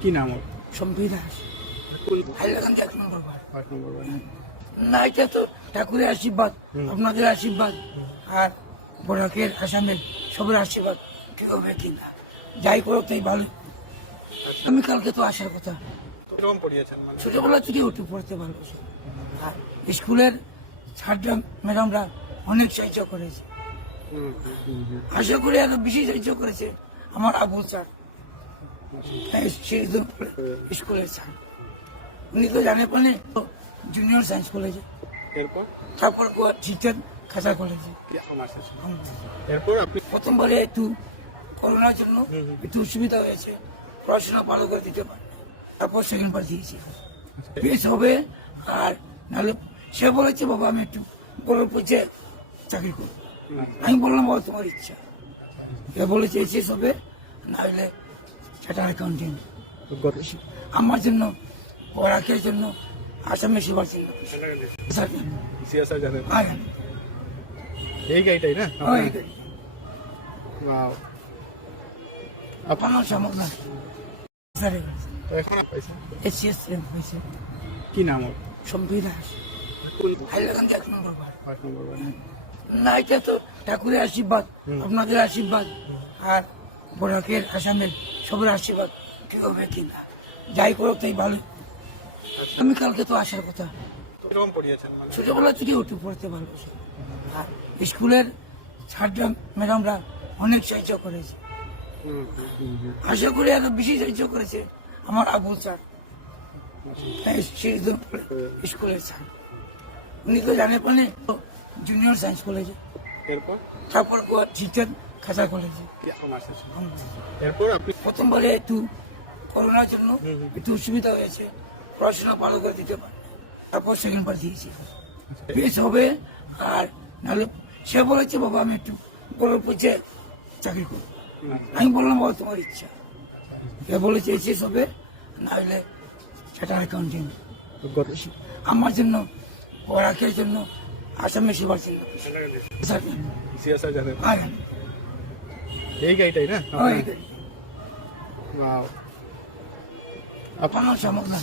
কি নাম ওর? সম্পি দাস, হাইলাকান্দি 1 নম্বর ওয়ার্ড। না, এটা তো ঠাকুরের আশীর্বাদ, আপনাদের আশীর্বাদ আর বড়াকের আসামের সবার আশীর্বাদ কেউ হবে কিনা, যাই করো তাই ভালো। আমি কালকে তো আসার কথা, ছোটবেলা থেকে উঠে পড়তে ভালোবাসি। আর স্কুলের ছাত্র ম্যাডামরা অনেক সাহায্য করেছে, আশা করি আরো বেশি সাহায্য করেছে আমার আবু স্যার, স্কুলের স্যার। উনি তো জানে পানে জুনিয়র সায়েন্স কলেজে, তারপর শিক্ষক খাসা কলেজে। প্রথমবারে একটু করোনার জন্য একটু অসুবিধা হয়েছে, পড়াশোনা ভালো করে দিতে পারে, তারপর সেকেন্ড বার দিয়েছি। বেশ হবে। আর নাহলে সে বলেছে বাবা আমি একটু বড় পর্যায়ে চাকরি করবো। আমি বললাম বাবা তোমার ইচ্ছা। এ বলেছে এসএস হবে, না হলে সেটা অ্যাকাউন্টেন্ট। আমার জন্য, ওরাকের জন্য, আসামের সেবার জন্য এই গাড়িটাই না আপনার সামগ্রী কি নাম ওর? সম্পি দাস, হাইলাকান্দি 1 নম্বর ওয়ার্ড। না, এটা তো ঠাকুরের আশীর্বাদ, আপনাদের আশীর্বাদ আর বড়াকের আসামের সবার আশীর্বাদ কেউ হবে কিনা, যাই করো তাই ভালো। আমি কালকে তো আসার কথা, ছোটবেলা থেকে উঠে পড়তে ভালোবাসি। আর স্কুলের ছাত্র ম্যাডামরা অনেক সাহায্য করেছে, আশা করি আরো বেশি সাহায্য করেছে আমার আবু স্যার, স্কুলের স্যার। উনি তো জানে পানে জুনিয়র সায়েন্স কলেজে, তারপর শিক্ষক খাসা কলেজে। প্রথমবারে একটু করোনার জন্য একটু অসুবিধা হয়েছে, পড়াশোনা ভালো করে দিতে পারে, তারপর সেকেন্ড বার দিয়েছি। বেশ হবে। আর নাহলে সে বলেছে বাবা আমি একটু বড় পর্যায়ে চাকরি করবো। আমি বললাম বাবা তোমার ইচ্ছা। এ বলেছে এসএস হবে, না হলে সেটা অ্যাকাউন্টেন্ট। আমার জন্য, ওরাকের জন্য, আসামের সেবার জন্য এই গাড়িটাই না আপনার সামগ্রী